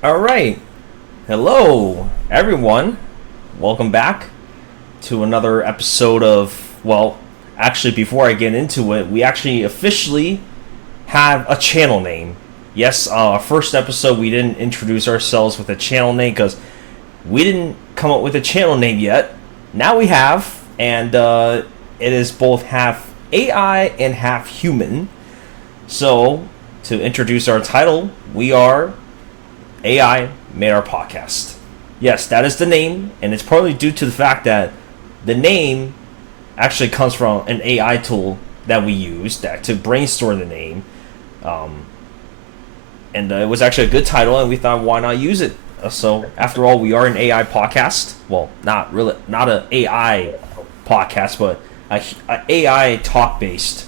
All right. Hello, everyone. Welcome back to another episode of, actually, before I get into it, we actually officially have a channel name. Yes, our first episode, we didn't introduce ourselves with a channel name because we didn't come up with a channel name yet. Now we have, and it is both half AI and half human. So, to introduce our title, we are AI made our podcast. Yes, that is the name, and it's partly due to the fact that the name actually comes from an AI tool that we used to brainstorm the name. Um, and it was actually a good title, and we thought, why not use it? So, after all, we are an AI podcast. Well, not really, not an AI podcast, but a AI talk based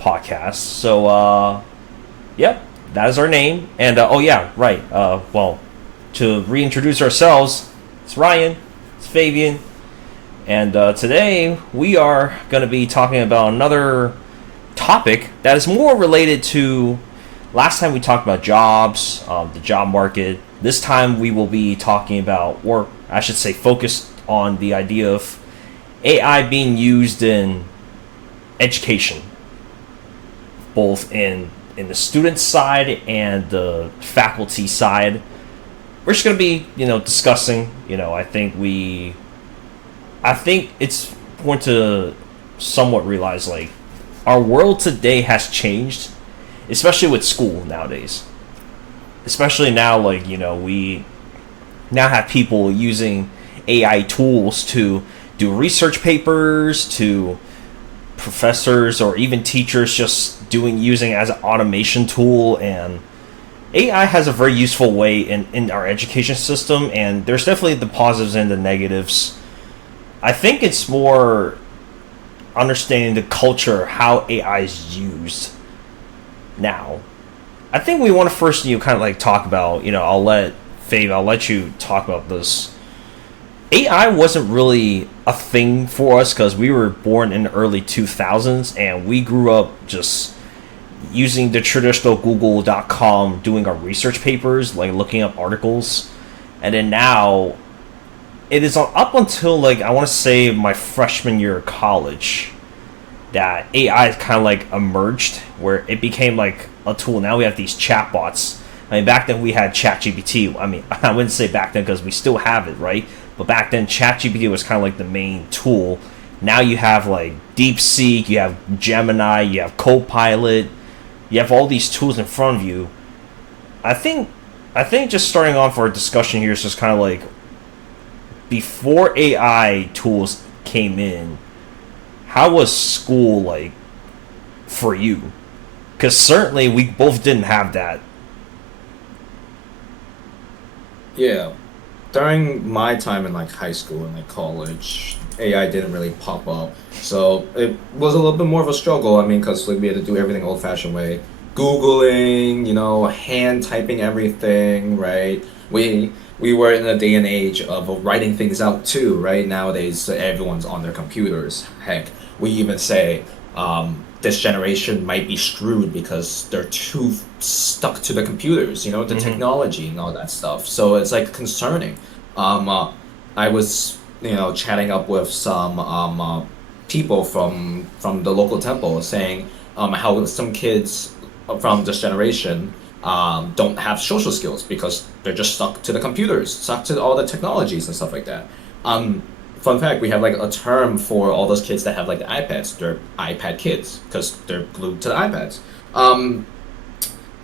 podcast. So, yep, that is our name. And oh yeah, right. To reintroduce ourselves, it's Ryan, it's Favian, and today we are going to be talking about another topic that is more related to. Last time we talked about jobs, the job market. This time we will be talking about, or I should say, focused on the idea of AI being used in education, both in the student side and the faculty side. We're just gonna be, discussing. I think it's important to somewhat realize like our world today has changed, especially with school nowadays. Especially now, like we now have people using AI tools to do research papers, to professors or even teachers just doing using as an automation tool. And AI has a very useful way in our education system, and there's definitely the positives and the negatives. I think it's more understanding the culture, how AI is used now. I think we want to first, kind of like talk about, I'll let you talk about this. AI wasn't really a thing for us because we were born in the early 2000s and we grew up just using the traditional google.com doing our research papers, like looking up articles. And then now it is up until like I want to say my freshman year of college that AI kind of like emerged where it became like a tool. Now we have these chatbots. I mean, back then we had ChatGPT. I mean, I wouldn't say back then because we still have it, right? But back then, ChatGPT was kind of like the main tool. Now you have like DeepSeek, you have Gemini, you have Copilot, you have all these tools in front of you. I think, I think just starting off our discussion here is just kind of like before AI tools came in, how was school like for you? Because certainly we both didn't have that. Yeah, during my time in like high school and like college, AI didn't really pop up, so it was a little bit more of a struggle. I mean, because like we had to do everything old-fashioned way, Googling, hand typing everything, right? We were in a day and age of writing things out too, right? Nowadays, everyone's on their computers. Heck, we even say this generation might be screwed because they're too stuck to the computers, the Mm-hmm. technology and all that stuff. So it's like concerning. I was, chatting up with some people from the local temple saying how some kids from this generation don't have social skills because they're just stuck to the computers, stuck to all the technologies and stuff like that. Um, Fun fact, we have like a term for all those kids that have like the iPads. They're iPad kids because they're glued to the iPads. Um,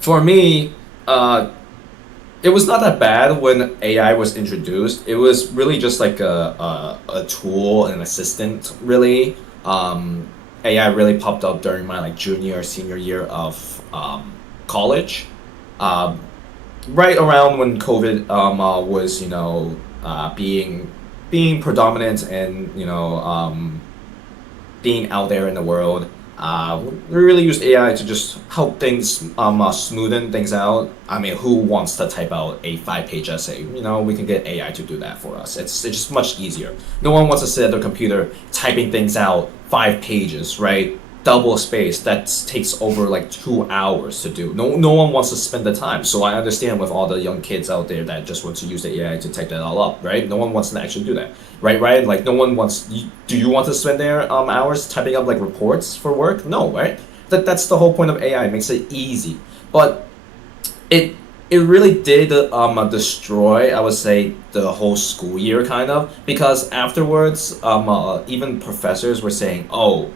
for me, it was not that bad when AI was introduced. It was really just like a tool, an assistant, really. AI really popped up during my like junior or senior year of college. Um, right around when COVID was being predominant and being out there in the world. We really used AI to just help things smoothen things out. I mean, who wants to type out a 5-page essay? We can get AI to do that for us. It's just much easier. No one wants to sit at their computer typing things out 5 pages, right? double space that takes over like 2 hours to do. No one wants to spend the time. So I understand with all the young kids out there that just want to use the AI to type that all up, right? No one wants to actually do that, right? Right? Like no one wants. Do you want to spend their hours typing up like reports for work? No, right? That's the whole point of AI. It makes it easy, but it it really did destroy, I would say, the whole school year kind of, because afterwards even professors were saying, oh,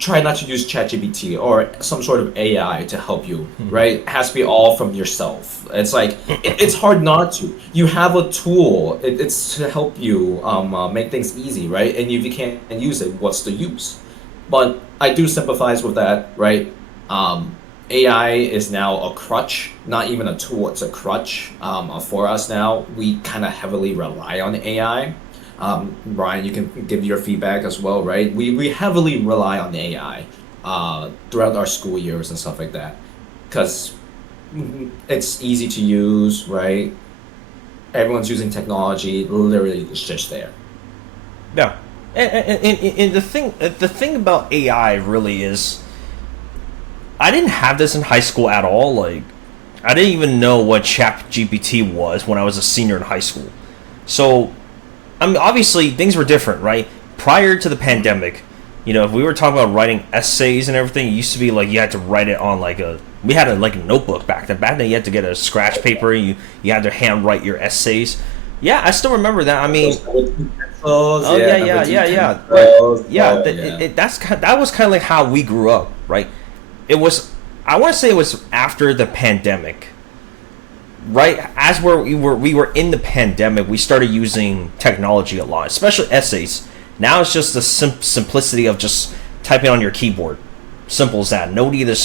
try not to use ChatGPT or some sort of AI to help you, right? It has to be all from yourself. It's like it's hard not to. You have a tool. It's to help you make things easy, right? And if you can't use it, what's the use? But I do sympathize with that, right? AI is now a crutch, not even a tool, it's a crutch for us now. We kind of heavily rely on AI. Ryan, you can give your feedback as well, right? We heavily rely on AI throughout our school years and stuff like that because it's easy to use, right? Everyone's using technology, literally, it's just there. Yeah, and the thing about AI really is, I didn't have this in high school at all. Like, I didn't even know what ChatGPT was when I was a senior in high school. So, I mean, obviously things were different, right? Prior to the pandemic, if we were talking about writing essays and everything, it used to be like you had to write it on like we had like a notebook back then. Back then, you had to get a scratch paper. You had to handwrite your essays. Yeah, I still remember that. I mean, oh yeah. That was kind of like how we grew up, right? It was, I want to say it was after the pandemic, right? As we were in the pandemic, we started using technology a lot, especially essays. Now it's just the simplicity of just typing on your keyboard, simple as that. No need to,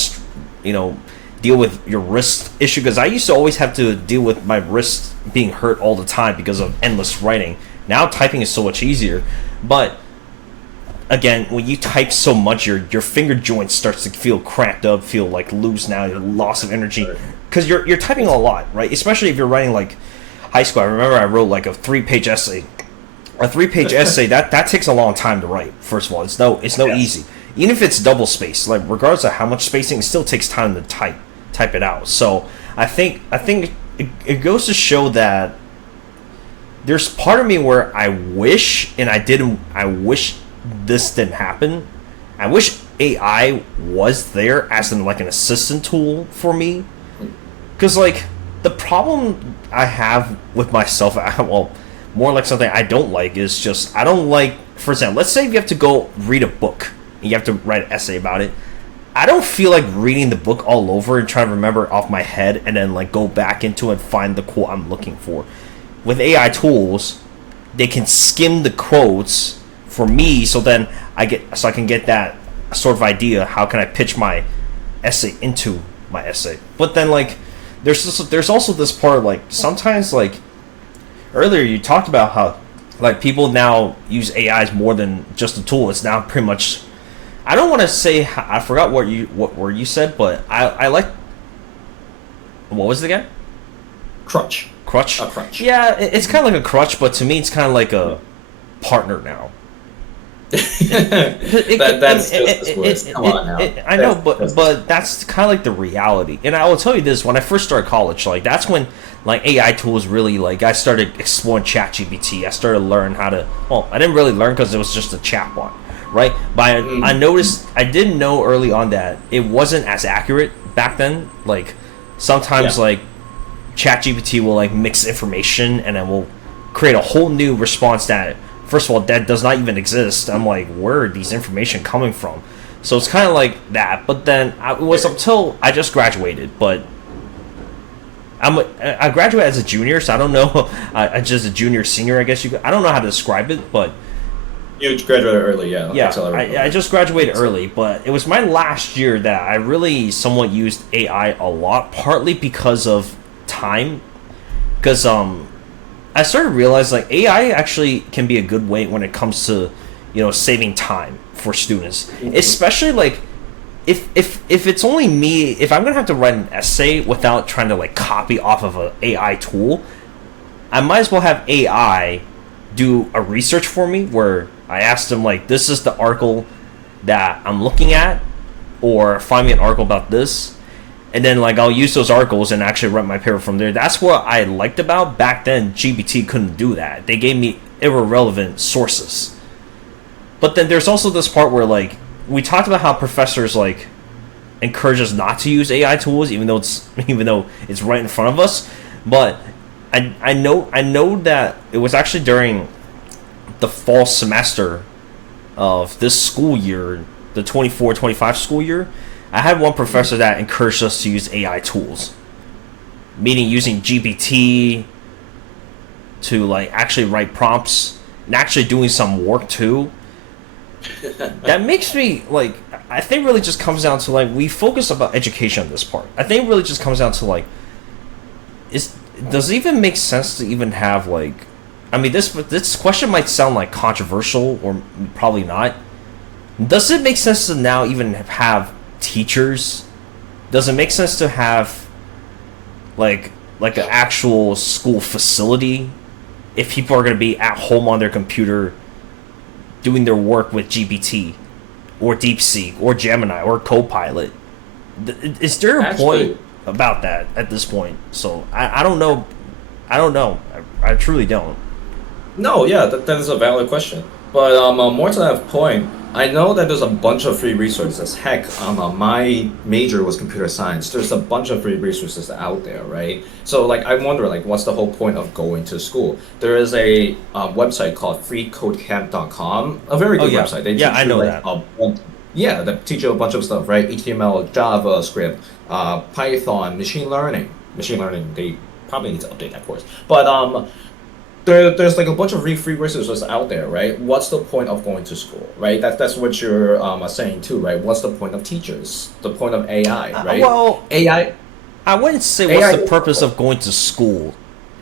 deal with your wrist issue, because I used to always have to deal with my wrist being hurt all the time because of endless writing. Now typing is so much easier, but again, when you type so much, your finger joints starts to feel cramped up, feel like loose now, your loss of energy, because you're typing a lot, right? Especially if you're writing like high school. I remember I wrote like a 3-page essay. A 3-page essay that takes a long time to write. First of all, it's no easy. Even if it's double spaced, like regardless of how much spacing, it still takes time to type it out. So I think it goes to show that there's part of me where I wish this didn't happen. I wish AI was there as like an assistant tool for me, because like the problem I have with myself, well, more like something I don't like, is just I don't like, for example, let's say you have to go read a book and you have to write an essay about it. I don't feel like reading the book all over and trying to remember it off my head and then like go back into it and find the quote I'm looking for. With AI tools, they can skim the quotes for me, so then I can get that sort of idea. How can I pitch my essay into my essay? But then like there's also this part, like sometimes, like earlier you talked about how like people now use AIs more than just a tool. It's now pretty much, I don't want to say, I forgot what word you said, but I like, what was it again? Crutch. Crutch. A crutch. Yeah, it's kind of like a crutch, but to me it's kind of like a partner now. That's just worse. Come on now. I know, but that's kind of like the reality. And I will tell you this: when I first started college, like that's when like AI tools really, like I started exploring ChatGPT. I started to learn how to. Well, I didn't really learn because it was just a chatbot, right? But I noticed, I didn't know early on that it wasn't as accurate back then. Like sometimes like ChatGPT will like mix information and then will create a whole new response that, first of all, that does not even exist. I'm like, where are these information coming from? So it's kind of like that. But then it was until I just graduated. But I graduated as a junior, so I don't know. I just a junior senior, I guess I don't know how to describe it, but you graduated early, yeah. Yeah, I just graduated early, but it was my last year that I really somewhat used AI a lot, partly because of time, because I started to realize like AI actually can be a good way when it comes to saving time for students, especially like if it's only me, if I'm gonna have to write an essay without trying to like copy off of an AI tool, I might as well have AI do a research for me where I asked them like, this is the article that I'm looking at, or find me an article about this, and then like I'll use those articles and actually write my paper from there. That's what I liked about back then. GPT couldn't do that. They gave me irrelevant sources. But then there's also this part where like we talked about how professors like encourage us not to use AI tools, even though it's right in front of us. But I know that it was actually during the fall semester of this school year, the 24-25 school year. I had one professor that encouraged us to use AI tools, meaning using GPT to like actually write prompts and actually doing some work too. That makes me like, I think really just comes down to like, we focus about education on this part. I think it really just comes down to like, does it even make sense to even have like, I mean, this question might sound like controversial or probably not. Does it make sense to now even have teachers? Does it make sense to have like an actual school facility if people are going to be at home on their computer doing their work with GPT or DeepSeek or Gemini or Copilot? Is there a point about that at this point? So I don't know. I truly don't. No, yeah, that is a valid question. But more to that point, I know that there's a bunch of free resources. Heck, my major was computer science. There's a bunch of free resources out there, right? So like, I wonder like, what's the whole point of going to school? There is a website called freecodecamp.com, a very good website. They teach I know you, like, yeah, they teach you a bunch of stuff, right? HTML, JavaScript, Python, machine learning. Machine learning, they probably need to update that course. But there's like a bunch of free resources out there, right? What's the point of going to school, right? That's what you're saying too, right? What's the point of teachers? The point of AI, right? Well, AI. I wouldn't say AI, what's the purpose of going to school.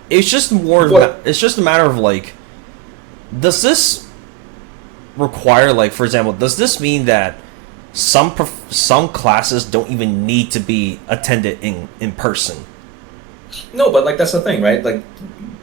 It's just more. It's just a matter of like, does this require, like, for example, does this mean that some classes don't even need to be attended in person? No, but like that's the thing, right? Like,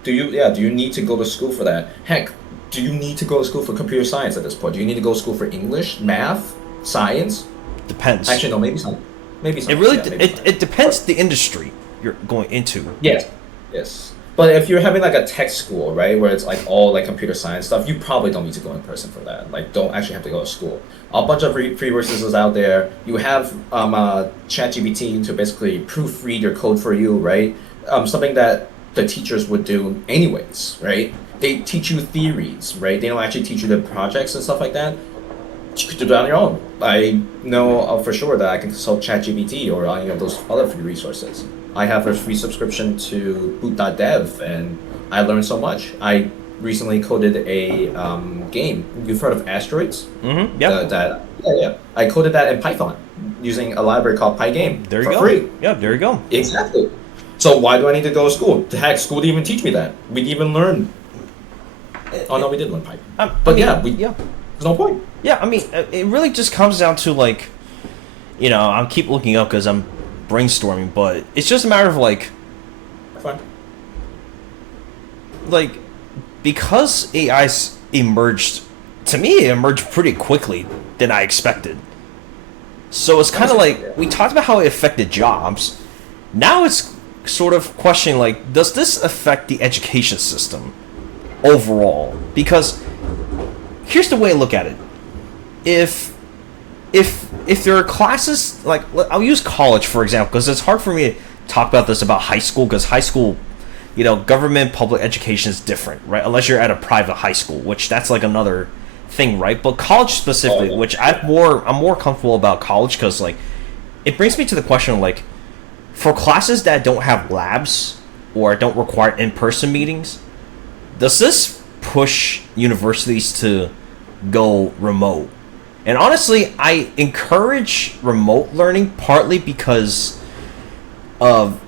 do you need to go to school for that? Heck, do you need to go to school for computer science at this point? Do you need to go to school for English, math, science? Depends. Actually, no, maybe some. Maybe some. It really it depends the industry you're going into. Yes. Yes. But if you're having like a tech school, right, where it's like all like computer science stuff, you probably don't need to go in person for that. Like, don't actually have to go to school. A bunch of free resources out there. You have ChatGPT to basically proofread your code for you, right? Something that the teachers would do anyways, right? They teach you theories, right? They don't actually teach you the projects and stuff like that. You could do that on your own. I know for sure that I can consult ChatGPT or any of those other free resources. I have a free subscription to boot.dev, and I learned so much. I recently coded a game. You've heard of Asteroids? Mm-hmm. Yeah. Yeah. I coded that in Python using a library called Pygame. There you for go. Free. Yeah, there you go. Exactly. So why do I need to go to school? Heck, school didn't even teach me that. We didn't even learn. Oh no, we did learn Python. There's no point. Yeah, I mean, it really just comes down to like, I'll keep looking up because I'm brainstorming, but it's just a matter of like, Fine. like, because AI's emerged, to me, it emerged pretty quickly than I expected. So it's kind of like, we talked about how it affected jobs. Now it's sort of questioning, like, does this affect the education system overall? Because here's the way I look at it. If there are classes, like, I'll use college, for example, because it's hard for me to talk about this about high school, because high school, government public education is different, right? Unless you're at a private high school, which that's like another thing, right? But college specifically, which I'm more comfortable about college, because like, it brings me to the question of like, for classes that don't have labs or don't require in-person meetings, does this push universities to go remote? And honestly, I encourage remote learning partly because of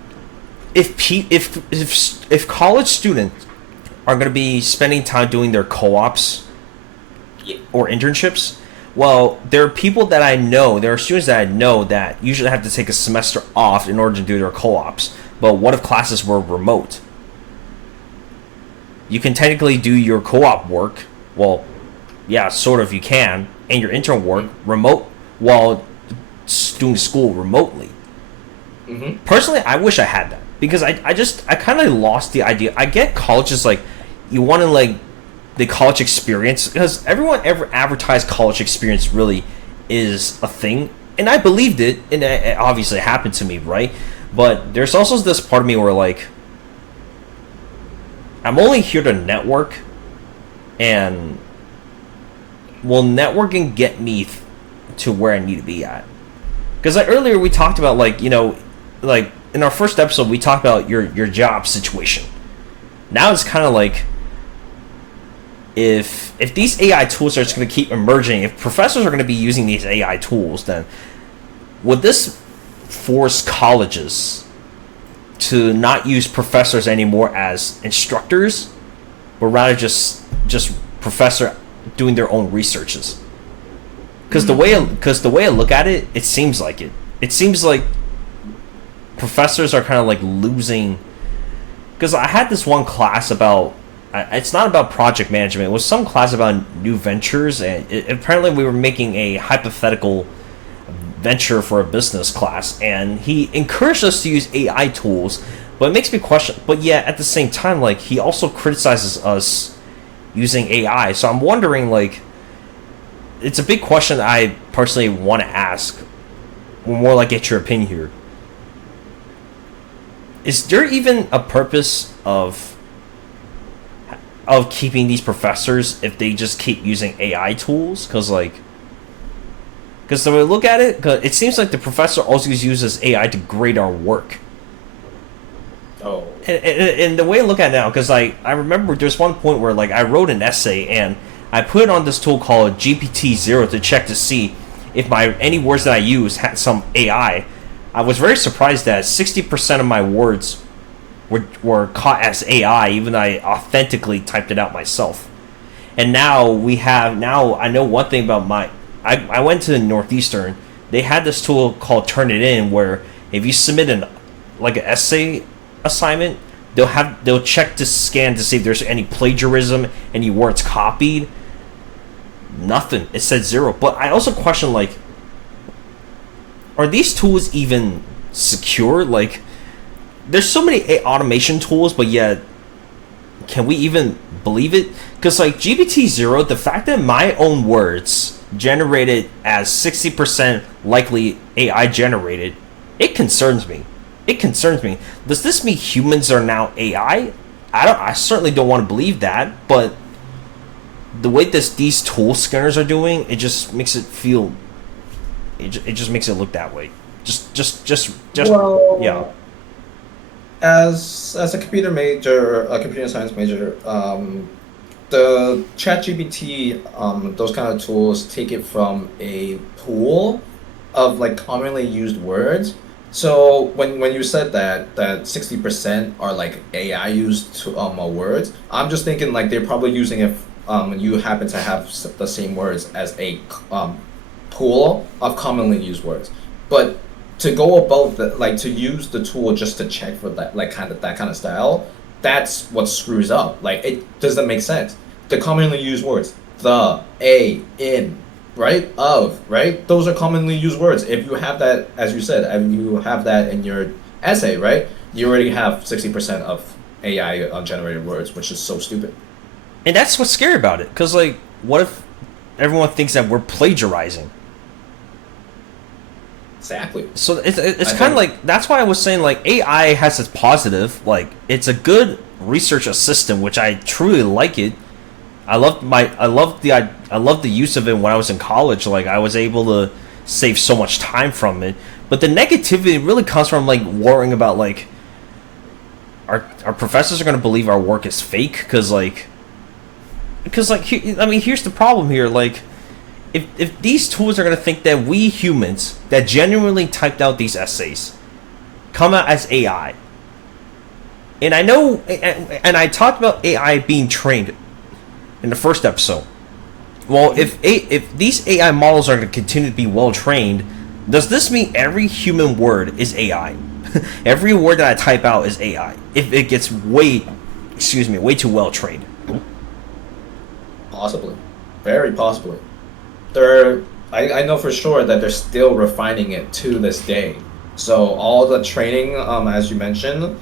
if college students are going to be spending time doing their co-ops or internships, well, there are people that I know, there are students that I know that usually have to take a semester off in order to do their co-ops. But what if classes were remote? You can technically do your co-op work, well, yeah, sort of you can, and your intern work remote, while doing school remotely. Personally, I wish I had that because I kind of lost the idea. I get college is like you want to like the college experience because everyone ever advertised college experience really is a thing, and I believed it, and it obviously happened to me, right? But there's also this part of me where like I'm only here to network, and will networking get me to where I need to be at? Because like earlier we talked about like like in our first episode we talked about your job situation. Now it's kind of like if these AI tools are just going to keep emerging, if professors are going to be using these AI tools, then would this force colleges to not use professors anymore as instructors, but rather just professor doing their own researches? Because the way I look at it, it seems like it. It seems like professors are kind of like losing. Because I had this one class about. It's not about project management. It was some class about new ventures, and apparently we were making a hypothetical venture for a business class, and he encouraged us to use AI tools, but it makes me question. But yeah, at the same time, like he also criticizes us using AI. So I'm wondering, like, it's a big question I personally want to ask. More like, get your opinion here. Is there even a purpose of keeping these professors if they just keep using AI tools? Because the way I look at it, it seems like the professor also uses AI to grade our work. Oh. And the way I look at it now, because I remember there's one point where like I wrote an essay and I put it on this tool called GPT-0 to check to see if any words that I use had some AI. I was very surprised that 60% of my words were caught as AI, even though I authentically typed it out myself. And now I know one thing about I went to Northeastern. They had this tool called Turnitin, where if you submit an essay assignment, they'll check to scan to see if there's any plagiarism, any words copied. Nothing. It said 0. But I also question, like, are these tools even secure? Like, there's so many automation tools, but yet, can we even believe it? Because like GPT-0, the fact that my own words generated as 60% likely AI generated, it concerns me. It concerns me. Does this mean humans are now AI? I certainly don't want to believe that, but the way these tool scanners are doing, it just makes it feel. It just makes it look that way. Just. Well, yeah. As a computer science major, the ChatGPT, those kind of tools take it from a pool of like commonly used words. So when you said that 60% are like AI used to words, I'm just thinking like they're probably using it. You happen to have the same words as a pool of commonly used words, but to go about to use the tool just to check for that that kind of style, that's what screws up. Like it doesn't make sense. The commonly used words, the, a, in, right, of, right, those are commonly used words. If you have that, as you said, you have that in your essay, right, you already have 60% of AI generated words, which is so stupid. And that's what's scary about it, because like, what if everyone thinks that we're plagiarizing? Exactly. So it's kind of like, that's why I was saying like AI has its positive, like it's a good research assistant, which I truly like it. I love the use of it when I was in college. Like I was able to save so much time from it. But the negativity really comes from like worrying about like our professors are going to believe our work is fake because I mean, here's the problem here, like if these tools are going to think that we humans that genuinely typed out these essays come out as AI, and I know, and I talked about AI being trained in the first episode. Well, if these AI models are going to continue to be well trained, does this mean every human word is AI? Every word that I type out is AI if it gets way too well trained. Possibly, very possibly. There I know for sure that they're still refining it to this day. So all the training, as you mentioned,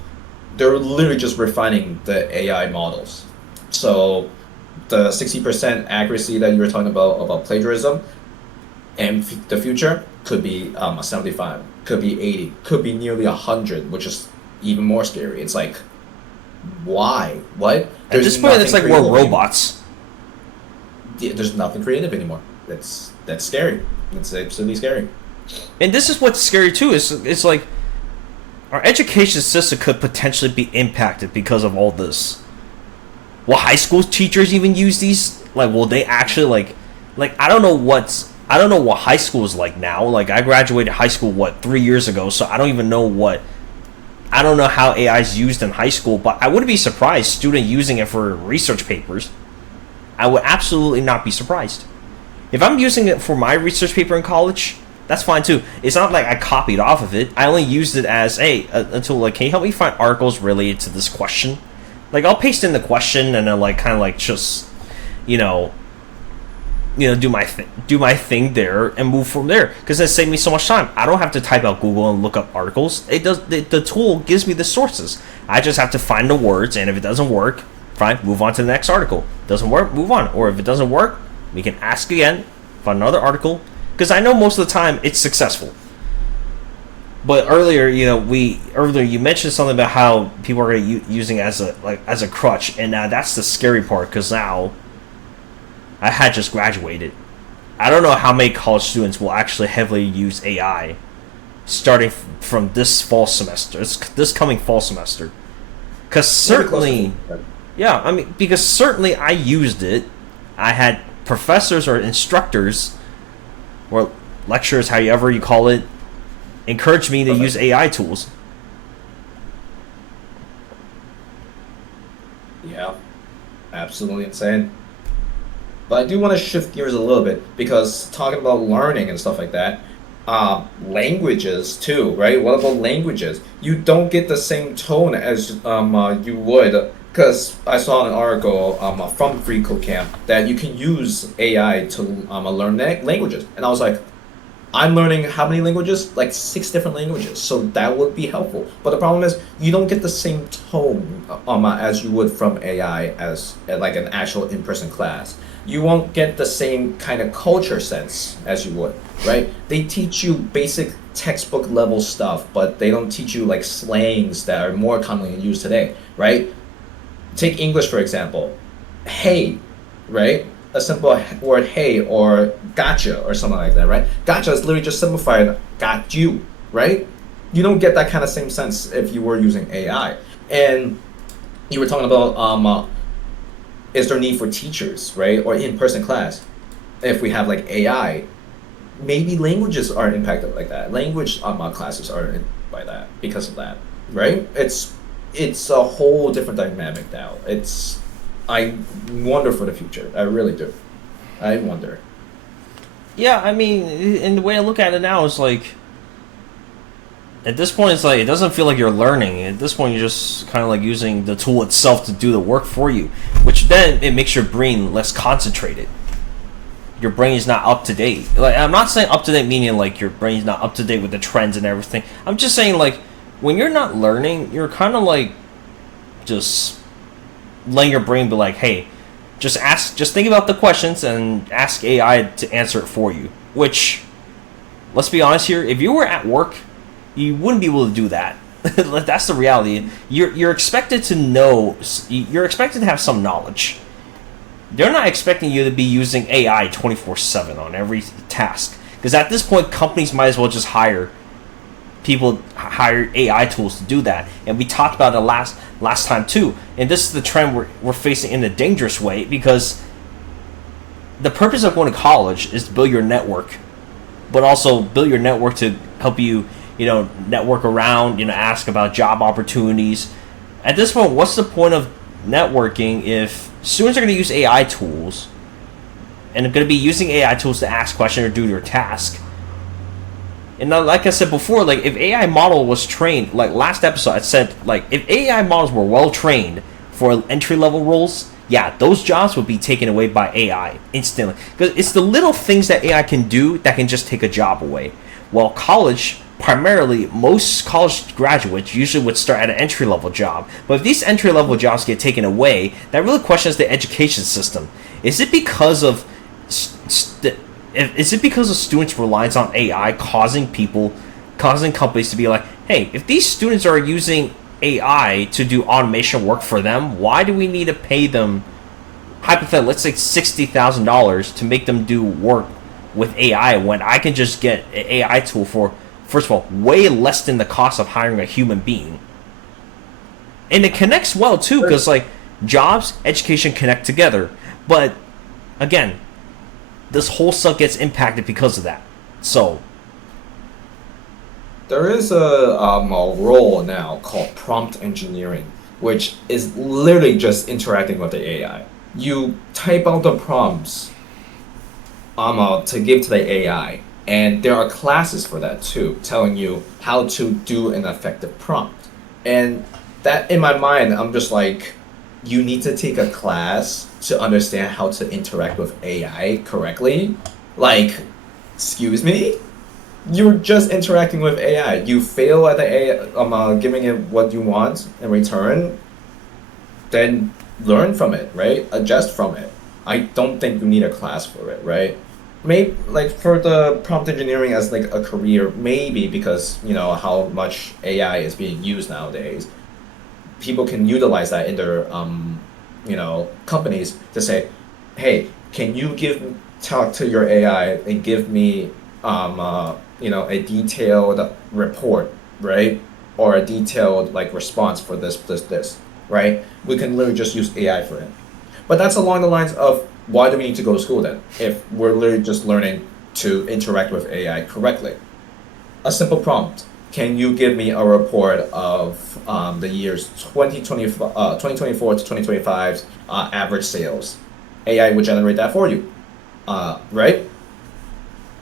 they're literally just refining the AI models. So the 60% accuracy that you were talking about plagiarism, and the future could be a 75, could be 80, could be nearly 100, which is even more scary. It's like, why? What? At There's this point, it's nothing like more creative anymore. robots. Yeah, there's nothing creative anymore. That's scary. It's absolutely scary. And this is what's scary too. Is it's like our education system could potentially be impacted because of all this. Will high school teachers even use these? Like, will they actually like I don't know what high school is like now. Like, I graduated high school 3 years ago, so I don't even know I don't know how AI is used in high school. But I wouldn't be surprised student using it for research papers. I would absolutely not be surprised. If I'm using it for my research paper in college, that's fine too. It's not like I copied off of it. I only used it as a tool. Like, can you help me find articles related to this question? Like, I'll paste in the question and then like kind of like just you know do my thing there and move from there, because it saved me so much time. I don't have to type out Google and look up articles. It does. The tool gives me the sources. I just have to find the words, and if it doesn't work, fine, move on to the next article. Doesn't work, move on. Or if it doesn't work, we can ask again, find another article, because I know most of the time it's successful. But earlier, you mentioned something about how people are using it as a crutch, and that's the scary part, because now I had just graduated. I don't know how many college students will actually heavily use AI starting from this fall semester, this coming fall semester. Because certainly, yeah, I mean, because certainly I used it. I had professors or instructors or lecturers, however you call it, encourage me to use AI tools. Yeah, absolutely insane. But I do want to shift gears a little bit because talking about learning and stuff like that, languages too, right? What about languages? You don't get the same tone as you would, because I saw an article from Free Code Camp that you can use AI to learn languages, and I was like, I'm learning how many languages? Like 6 different languages. So that would be helpful. But the problem is you don't get the same tone as you would from AI as like an actual in-person class. You won't get the same kind of culture sense as you would, right? They teach you basic textbook level stuff, but they don't teach you like slangs that are more commonly used today, right? Take English for example. Hey, right? A simple word hey or gotcha or something like that, right? Gotcha is literally just simplified got you, right? You don't get that kind of same sense if you were using AI. And you were talking about is there need for teachers, right? Or in-person class if we have like AI. Maybe languages are impacted like that. Language classes are by that because of that, right? It's a whole different dynamic now. I wonder for the future. I really do. I wonder. Yeah, I mean, and the way I look at it now is like, at this point, it's like it doesn't feel like you're learning. At this point, you're just kind of like using the tool itself to do the work for you, which then it makes your brain less concentrated. Your brain is not up to date. Like, I'm not saying up to date meaning like your brain's not up to date with the trends and everything. I'm just saying like when you're not learning, you're kind of like just letting your brain be like, hey, just think about the questions and ask AI to answer it for you. Which, let's be honest here, if you were at work, you wouldn't be able to do that. That's the reality. You're expected to know. You're expected to have some knowledge. They're not expecting you to be using AI 24/7 on every task. Because at this point, companies might as well just hire AI tools to do that. And we talked about it last time too. And this is the trend we're facing in a dangerous way, because the purpose of going to college is to build your network, but also build your network to help you, network around, ask about job opportunities. At this point, what's the point of networking if students are going to use AI tools and are going to be using AI tools to ask questions or do your task? And now, like I said before, like if AI model was trained, like last episode I said, like if AI models were well trained for entry level roles, yeah, those jobs would be taken away by AI instantly. Because it's the little things that AI can do that can just take a job away. While college, primarily, most college graduates usually would start at an entry level job. But if these entry level jobs get taken away, that really questions the education system. Is it because of is it because of students' reliance on AI causing companies to be like, hey, if these students are using AI to do automation work for them, why do we need to pay them, hypothetically, let's say $60,000 to make them do work with AI when I can just get an AI tool for, first of all, way less than the cost of hiring a human being. And it connects well too, because like jobs, education connect together. But again, this whole stuff gets impacted because of that. So There is a role now called prompt engineering, which is literally just interacting with the AI. You type out the prompts to give to the AI, and there are classes for that too, telling you how to do an effective prompt. And that, in my mind, I'm just like, you need to take a class to understand how to interact with AI correctly. Like, excuse me? You're just interacting with AI. You fail at the AI, giving it what you want in return, then learn from it, right? Adjust from it. I don't think you need a class for it, right? Maybe like for the prompt engineering as like a career, maybe because you know how much AI is being used nowadays, people can utilize that in their companies to say, hey, can you talk to your AI and give me a detailed report, right? Or a detailed like response for this, right? We can literally just use AI for it. But that's along the lines of why do we need to go to school then if we're literally just learning to interact with AI correctly? A simple prompt. Can you give me a report of the years 2024 to 2025's average sales? AI would generate that for you, right?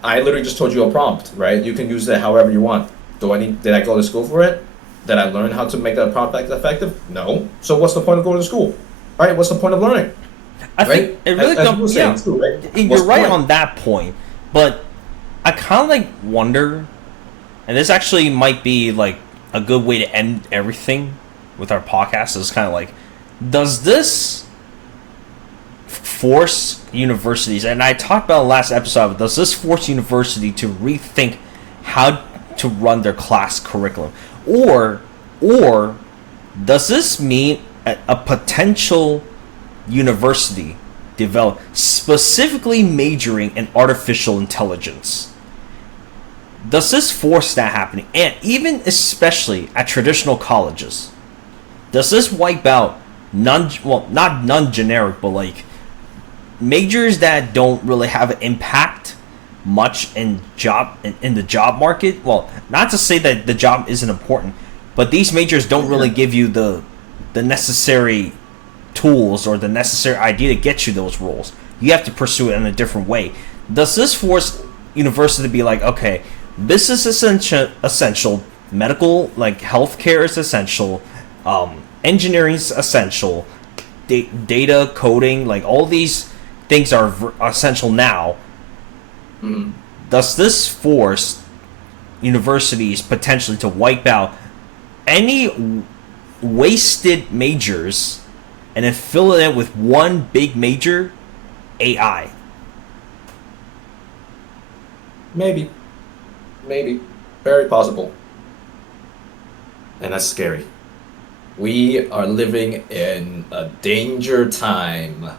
I literally just told you a prompt, right? You can use it however you want. Did I go to school for it? Did I learn how to make that prompt effective? No. So what's the point of going to school? Right? What's the point of learning? I think it really comes. Yeah, too, right? You're right on that point, but I kind of like wonder, and this actually might be like a good way to end everything with our podcast. Is kind of like, does this force universities? And I talked about in the last episode. Does this force university to rethink how to run their class curriculum, or does this mean a potential university develop specifically majoring in artificial intelligence? Does this force that happening? And even especially at traditional colleges, does this wipe out not non-generic, but like majors that don't really have an impact much in the job market? Well, not to say that the job isn't important, but these majors don't really give you the necessary tools or the necessary idea to get you those roles. You have to pursue it in a different way. Does this force university to be like, okay, this is essential, medical, like healthcare is essential, engineering is essential, data coding, like all these things are essential now. Mm-hmm. Does this force universities potentially to wipe out any wasted majors and then fill it in with one big major, AI? Maybe. Very possible. And that's scary. We are living in a danger time.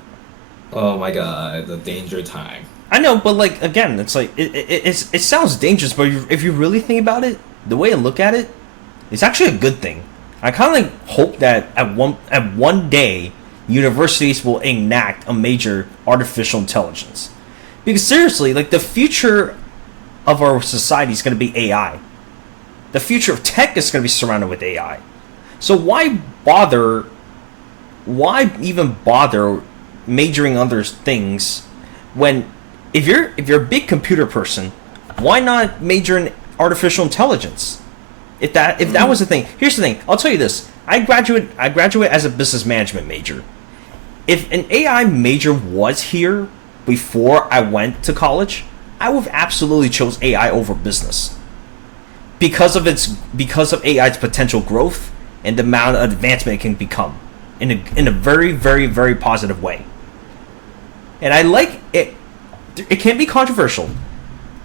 Oh my god, the danger time. I know, but like again, it's like it sounds dangerous, but if you really think about it, the way I look at it, it's actually a good thing. I kind of like hope that at one day universities will enact a major artificial intelligence, because seriously, like the future of our society is going to be AI. The future of tech is going to be surrounded with AI. So why even bother majoring other things when if you're a big computer person, why not major in artificial intelligence? If that was the thing. Here's the thing. I'll tell you this. I graduate as a business management major. if an AI major was here before I went to college, I would have absolutely chose AI over business because of AI's potential growth and the amount of advancement it can become in a very very very positive way. And I like it. It can be controversial.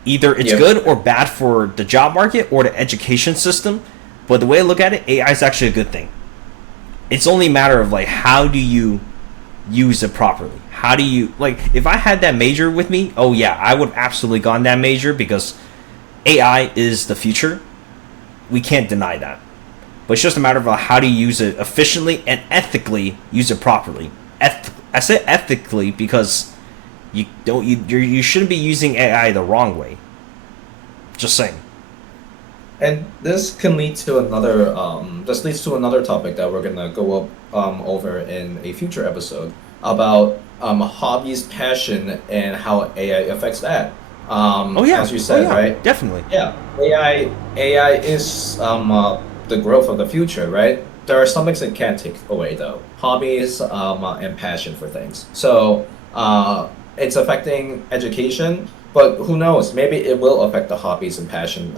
Either it's Yep. good or bad for the job market or the education system. But the way I look at it, AI is actually a good thing. It's only a matter of like how do you use it properly? How do you like if I had that major with me, oh yeah, I would have absolutely gone that major because AI is the future. We can't deny that. But it's just a matter of how do you use it efficiently and ethically use it properly. I say ethically because you shouldn't be using AI the wrong way. Just saying. And this can lead to another. This leads to another topic that we're gonna go up over in a future episode about hobbies, passion, and how AI affects that. Oh yeah. As you Oh said, yeah. right? Definitely. Yeah, AI is the growth of the future, right? There are some things it can't take away though. Hobbies and passion for things. So it's affecting education, but who knows? Maybe it will affect the hobbies and passion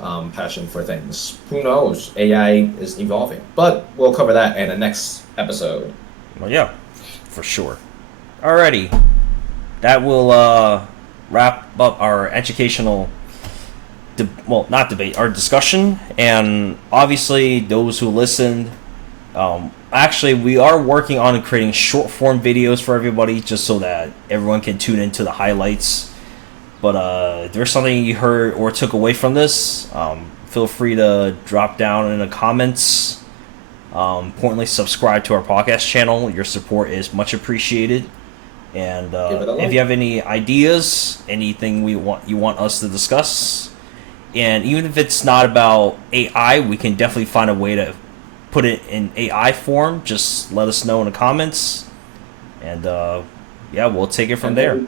for things. Who knows? AI is evolving, but we'll cover that in the next episode. Well, yeah, for sure. Alrighty, that will wrap up our educational, not debate, our discussion. And obviously, those who listened, actually, we are working on creating short form videos for everybody, just so that everyone can tune into the highlights. But if there's something you heard or took away from this, feel free to drop down in the comments. Importantly, subscribe to our podcast channel. Your support is much appreciated. And Give it a if like. you have any ideas, anything you want us to discuss, and even if it's not about AI, we can definitely find a way to put it in AI form. Just let us know in the comments, and yeah, we'll take it from And there.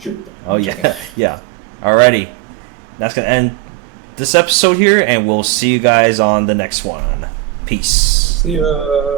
shoot. Oh yeah, yeah. Alrighty, that's gonna end this episode here, and we'll see you guys on the next one. Peace. See ya.